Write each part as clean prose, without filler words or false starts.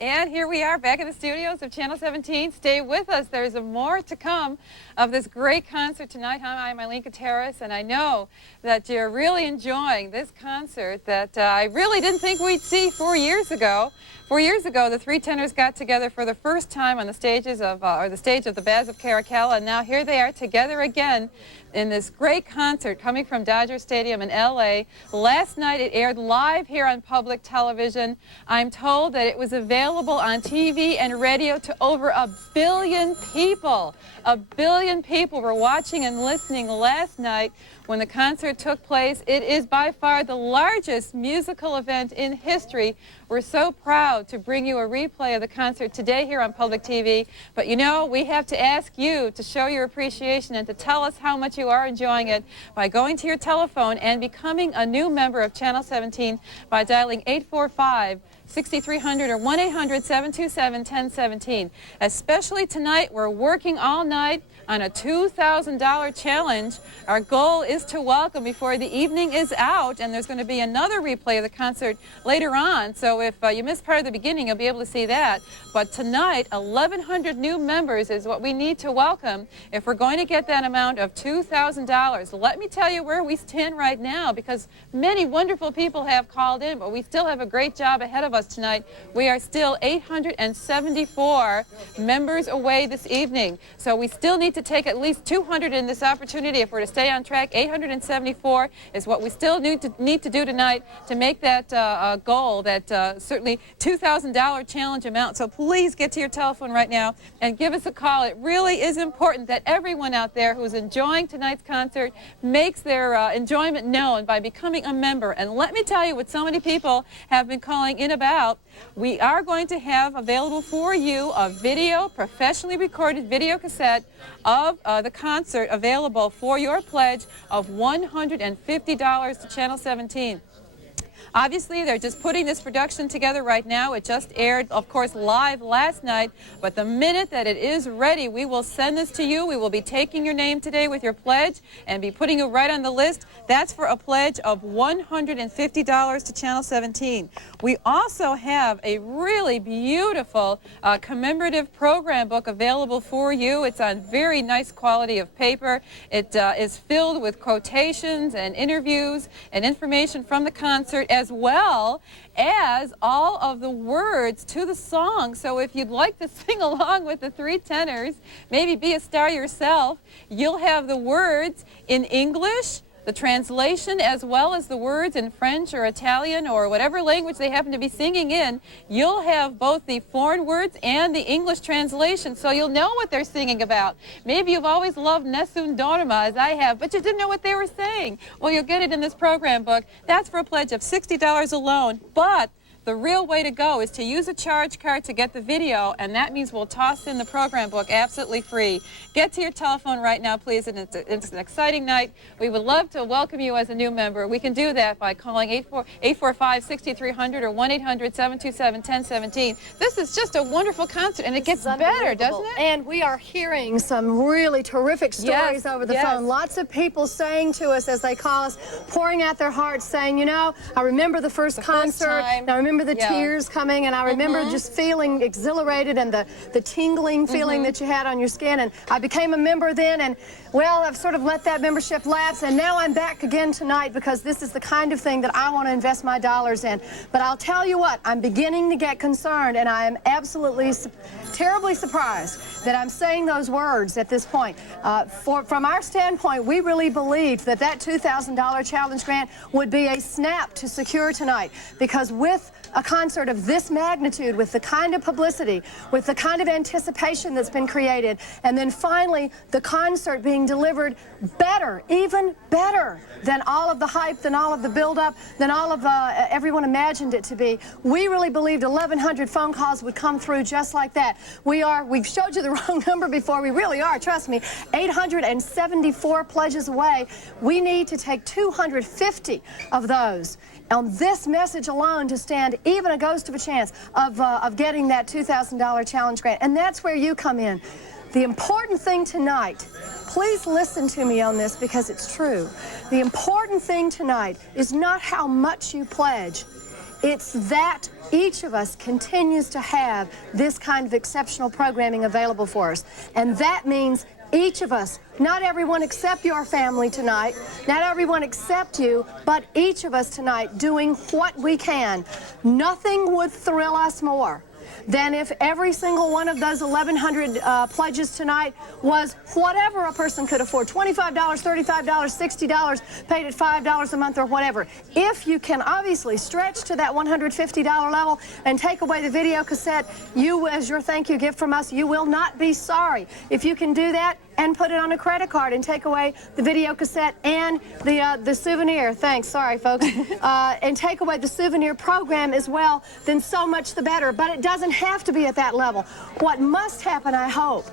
And here we are back in the studios of Channel 17. Stay with us. There's more to come of this great concert tonight. Hi, I'm Eileen Terrace, and I know that you're really enjoying this concert that I really didn't think we'd see 4 years ago. 4 years ago, the three tenors got together for the first time on the stages of, the stage of the Baths of Caracalla, and now here they are together again in this great concert coming from Dodger Stadium in LA. Last night it aired live here on public television. I'm told that it was available on TV and radio to over 1 billion people. 1 billion people were watching and listening last night when the concert took place. It is by far the largest musical event in history. We're so proud to bring you a replay of the concert today here on public TV. But you know, we have to ask you to show your appreciation and to tell us how much you are enjoying it by going to your telephone and becoming a new member of Channel 17 by dialing 845-6300 or 1-800-727-1017. Especially tonight, we're working all night on a $2,000 challenge. Our goal is to welcome before the evening is out, and there's going to be another replay of the concert later on. So if you missed part of the beginning, you'll be able to see that. But tonight, 1,100 new members is what we need to welcome if we're going to get that amount of $2,000. Let me tell you where we stand right now, because many wonderful people have called in, but we still have a great job ahead of us tonight. We are still 874 members away this evening. So we still need to take at least 200 in this opportunity if we're to stay on track. 874 is what we still need to do tonight to make that goal, that certainly $2,000 challenge amount. So please get to your telephone right now and give us a call. It really is important that everyone out there who's enjoying tonight's concert makes their enjoyment known by becoming a member. And let me tell you what so many people have been calling in about. We are going to have available for you a video, professionally recorded video cassette of the concert available for your pledge of $150 to Channel 17. Obviously, they're just putting this production together right now. It just aired, of course, live last night. But the minute that it is ready, we will send this to you. We will be taking your name today with your pledge and be putting you right on the list. That's for a pledge of $150 to Channel 17. We also have a really beautiful commemorative program book available for you. It's on very nice quality of paper. It is filled with quotations and interviews and information from the concert, as well as all of the words to the song. So if you'd like to sing along with the three tenors, maybe be a star yourself, you'll have the words in English, the translation, as well as the words in French or Italian or whatever language they happen to be singing in. You'll have both the foreign words and the English translation, so you'll know what they're singing about. Maybe you've always loved Nessun Dorma, as I have, but you didn't know what they were saying. Well, you'll get it in this program book. That's for a pledge of $60 alone, but the real way to go is to use a charge card to get the video, and that means we'll toss in the program book absolutely free. Get to your telephone right now, please, and it's an exciting night. We would love to welcome you as a new member. We can do that by calling 845-6300 or 1-800-727-1017. This is just a wonderful concert, and it gets better, doesn't it? And we are hearing some really terrific stories over the phone. Lots of people saying to us as they call us, pouring out their hearts, saying, you know, I remember the first concert, and I remember the tears coming, and I remember just feeling exhilarated and the tingling feeling that you had on your skin. And I became a member then, and well, I've sort of let that membership lapse, and now I'm back again tonight because this is the kind of thing that I want to invest my dollars in. But I'll tell you what, I'm beginning to get concerned, and I am absolutely terribly surprised that I'm saying those words at this point. From our standpoint, we really believed that that $2,000 challenge grant would be a snap to secure tonight, because with a concert of this magnitude, with the kind of publicity, with the kind of anticipation that's been created, and then finally the concert being delivered better, even better than all of the hype, than all of the build-up, than all of everyone imagined it to be. We really believed 1,100 phone calls would come through just like that. We've showed you the wrong number before. We really are, trust me. 874 pledges away. We need to take 250 of those on this message alone to stand even a ghost of a chance of getting that $2,000 challenge grant. And that's where you come in. The important thing tonight, please listen to me on this because it's true. The important thing tonight is not how much you pledge. It's that each of us continues to have this kind of exceptional programming available for us. And that means each of us, not everyone except your family tonight, not everyone except you, but each of us tonight doing what we can. Nothing would thrill us more than if every single one of those 1,100 pledges tonight was whatever a person could afford, $25, $35, $60, paid at $5 a month or whatever. If you can obviously stretch to that $150 level and take away the video cassette, you, as your thank you gift from us, you will not be sorry. If you can do that, and put it on a credit card and take away the video cassette and the souvenir. Thanks, sorry folks. And take away the souvenir program as well, then so much the better. But it doesn't have to be at that level. What must happen, I hope,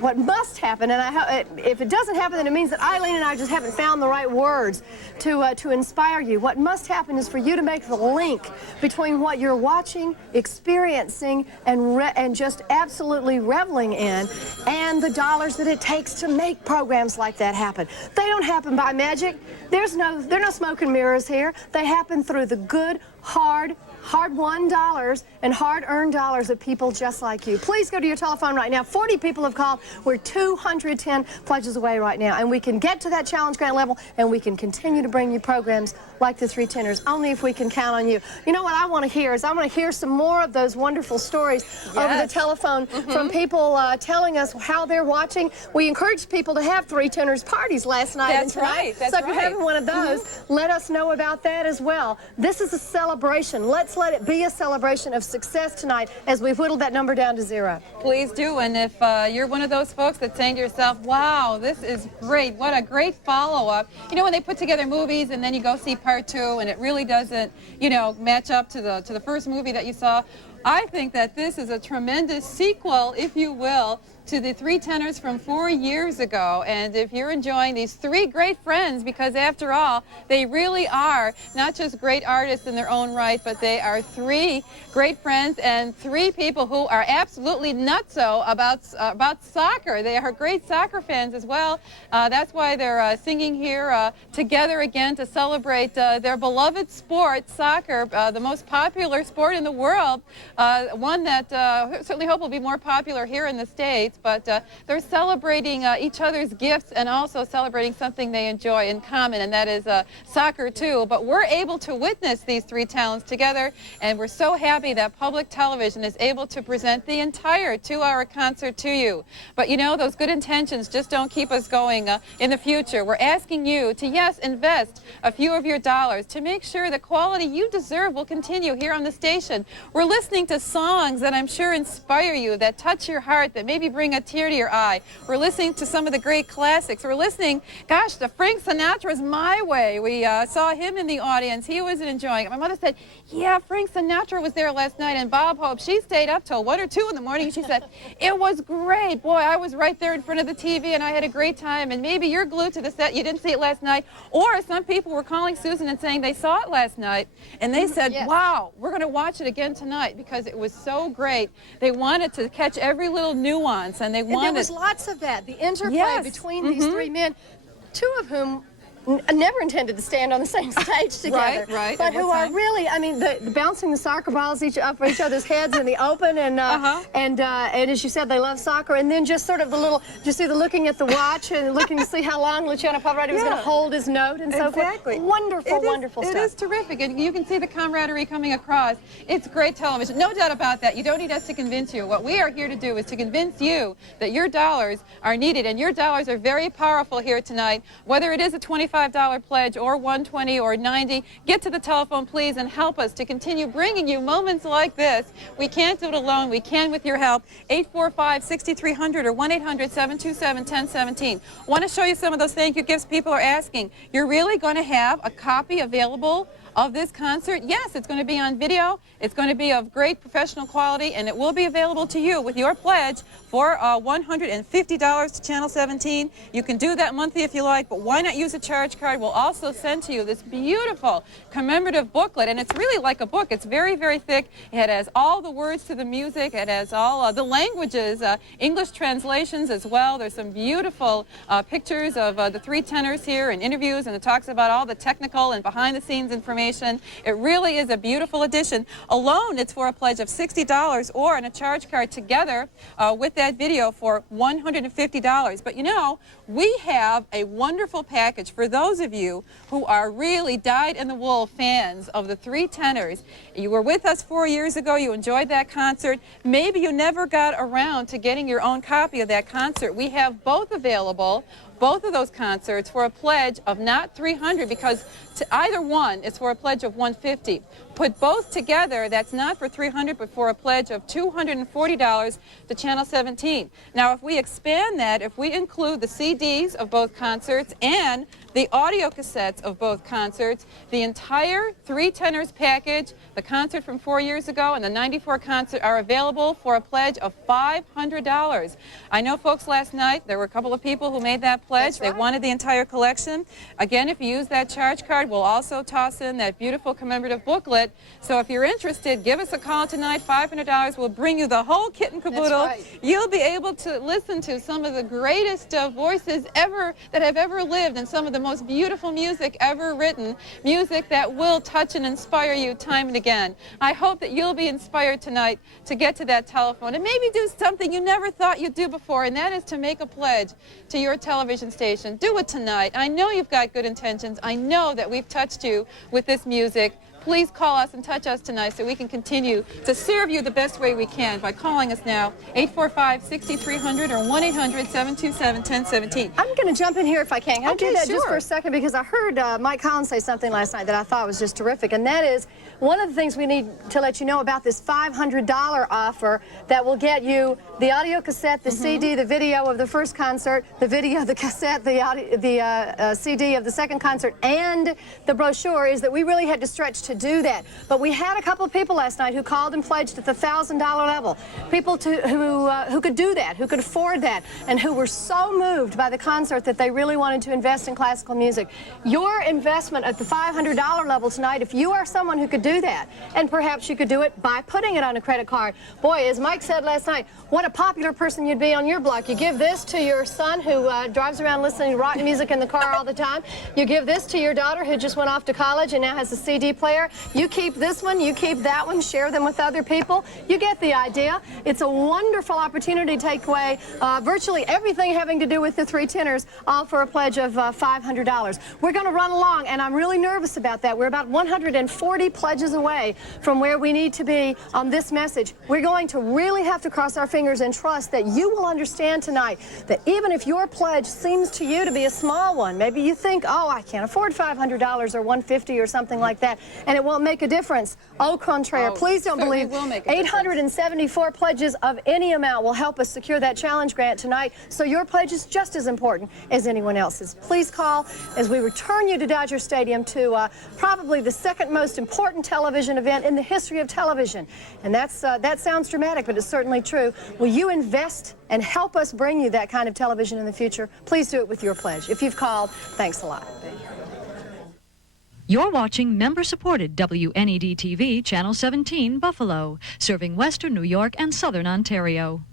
what must happen, and if it doesn't happen, then it means that Eileen and I just haven't found the right words to inspire you. What must happen is for you to make the link between what you're watching, experiencing, and just absolutely reveling in, and the dollars that it takes to make programs like that happen. They don't happen by magic. There are no smoke and mirrors here. They happen through the good, hard-won dollars and hard-earned dollars of people just like you. Please go to your telephone right now. 40 people have called. We're 210 pledges away right now, and we can get to that challenge grant level, and we can continue to bring you programs like the Three Tenors, only if we can count on you. You know what I want to hear is I want to hear some more of those wonderful stories over the telephone from people telling us how they're watching. We encouraged people to have Three Tenors parties last night and tonight. So if you're having one of those, let us know about that as well. This is a celebration. Let's let it be a celebration of success tonight as we whittle that number down to 0. Please do, and if you're one of those folks that's saying to yourself, wow, this is great, what a great follow-up. You know, when they put together movies and then you go see part 2 and it really doesn't, you know, match up to the first movie that you saw, I think that this is a tremendous sequel, if you will, to the Three Tenors from 4 years ago. And if you're enjoying these 3 great friends, because after all, they really are not just great artists in their own right, but they are 3 great friends and 3 people who are absolutely nutso about soccer. They are great soccer fans as well. That's why they're singing here together again to celebrate their beloved sport, soccer, the most popular sport in the world, one that certainly hope will be more popular here in the States. But they're celebrating each other's gifts and also celebrating something they enjoy in common, and that is soccer too. But we're able to witness these 3 talents together, and we're so happy that public television is able to present the entire 2-hour concert to you. But you know, those good intentions just don't keep us going in the future. We're asking you to, yes, invest a few of your dollars to make sure the quality you deserve will continue here on the station. We're listening to songs that I'm sure inspire you, that touch your heart, that maybe bring a tear to your eye. We're listening to some of the great classics. We're listening, gosh, to Frank Sinatra's My Way. We saw him in the audience. He was enjoying it. My mother said, yeah, Frank Sinatra was there last night, and Bob Hope, she stayed up till 1 or 2 in the morning, and she said, it was great. Boy, I was right there in front of the TV, and I had a great time, and maybe you're glued to the set. You didn't see it last night. Or some people were calling Susan and saying they saw it last night, and they said, wow, we're going to watch it again tonight because it was so great. They wanted to catch every little nuance, and they wanted... And there was lots of that, the interplay between these 3 men, 2 of whom never intended to stand on the same stage together, but who are really, I mean, the bouncing the soccer balls off each other's heads in the open, and as you said, they love soccer, and then just sort of the little, just see the looking at the watch and looking to see how long Luciano Pavarotti was going to hold his note and so forth. Wonderful, wonderful stuff. It is terrific, and you can see the camaraderie coming across. It's great television, no doubt about that. You don't need us to convince you. What we are here to do is to convince you that your dollars are needed, and your dollars are very powerful here tonight, whether it is a $25 pledge or $120 or $90. Get to the telephone, please, and help us to continue bringing you moments like this. We can't do it alone. We can with your help. 845-6300 or 1-800-727-1017. Want to show you some of those thank you gifts people are asking. You're really going to have a copy available of this concert? Yes, it's going to be on video. It's going to be of great professional quality, and it will be available to you with your pledge for $150 to Channel 17. You can do that monthly if you like, but why not use a charge card? We'll also send to you this beautiful commemorative booklet, and it's really like a book. It's very, very thick. It has all the words to the music. It has all the languages, English translations as well. There's some beautiful pictures of the 3 tenors here and interviews, and it talks about all the technical and behind-the-scenes information. information. It really is a beautiful addition. Alone, it's for a pledge of $60 or on a charge card together with that video for $150. But you know, we have a wonderful package for those of you who are really dyed-in-the-wool fans of the three tenors. You were with us 4 years ago, you enjoyed that concert. Maybe you never got around to getting your own copy of that concert. We have both available, both of those concerts, for a pledge of not $300, because to either one it's for a pledge of $150. Put both together, that's not for $300 but for a pledge of $240 to Channel 17. Now if we expand that, if we include the CDs of both concerts and the audio cassettes of both concerts, the entire three tenors package, the concert from 4 years ago and the '94 concert, are available for a pledge of $500. I know folks last night, there were a couple of people who made that pledge. They wanted the entire collection. Again, if you use that charge card, we'll also toss in that beautiful commemorative booklet. So if you're interested, give us a call tonight. $500 will bring you the whole kit and caboodle. You'll be able to listen to some of the greatest voices ever that have ever lived, and some of the most beautiful music ever written, music that will touch and inspire you time and again. I hope that you'll be inspired tonight to get to that telephone and maybe do something you never thought you'd do before, and that is to make a pledge to your television station. Do it tonight. I know you've got good intentions. I know that we've touched you with this music. Please call us and touch us tonight so we can continue to serve you the best way we can by calling us now, 845-6300 or 1-800-727-1017. I'm going to jump in here if I can. Can I do that sure. just for a second? Because I heard Mike Collins say something last night that I thought was just terrific, and that is one of the things we need to let you know about this $500 offer that will get you the audio cassette, the CD, the video of the first concert, the video, the cassette, the CD of the second concert, and the brochure, is that we really had to stretch to do that. But we had a couple of people last night who called and pledged at the $1,000 level. People who could do that, who could afford that, and who were so moved by the concert that they really wanted to invest in classical music. Your investment at the $500 level tonight, if you are someone who could do that, and perhaps you could do it by putting it on a credit card. Boy, as Mike said last night, what a popular person you'd be on your block. You give this to your son who drives around listening to rock music in the car all the time. You give this to your daughter who just went off to college and now has a CD player. You keep this one, you keep that one, share them with other people. You get the idea. It's a wonderful opportunity to take away virtually everything having to do with the three tenors, all for a pledge of $500. We're going to run along, and I'm really nervous about that. We're about 140 pledges away from where we need to be on this message. We're going to really have to cross our fingers and trust that you will understand tonight that even if your pledge seems to you to be a small one, maybe you think, oh, I can't afford $500 or $150 or something like that, and it won't make a difference. Au contraire, please don't believe 874 pledges of any amount will help us secure that challenge grant tonight, so your pledge is just as important as anyone else's. Please call as we return you to Dodger Stadium to probably the second most important television event in the history of television. And that sounds dramatic, but it's certainly true. Will you invest and help us bring you that kind of television in the future? Please do it with your pledge. If you've called, thanks a lot. You're watching member-supported WNED-TV Channel 17 Buffalo, serving Western New York and Southern Ontario.